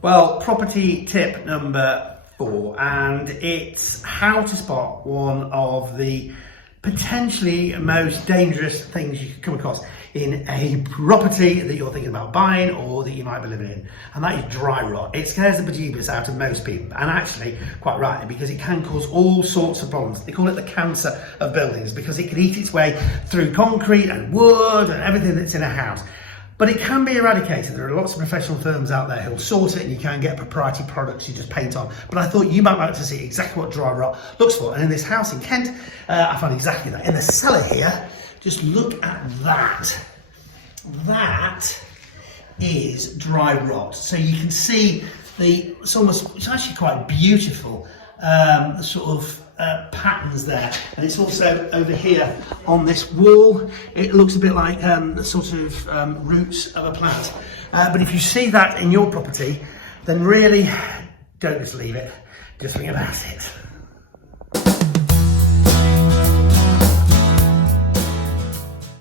Well, property tip number 4, and it's how to spot one of the potentially most dangerous things you could come across in a property that you're thinking about buying or that you might be living in, and that is dry rot. It scares the bejeebus out of most people, and actually quite rightly, because it can cause all sorts of problems. They call it the cancer of buildings because it can eat its way through concrete and wood and everything that's in a house. But it can be eradicated. There are lots of professional firms out there who'll sort it, and you can get proprietary products you just paint on. But I thought you might like to see exactly what dry rot looks for. And in this house in Kent, I found exactly that. In the cellar here, just look at that. That is dry rot. So you can see it's actually quite beautiful, sort of patterns there, and it's also over here on this wall. It looks a bit like the sort of roots of a plant, but if you see that in your property, then really don't just leave it, just think about it.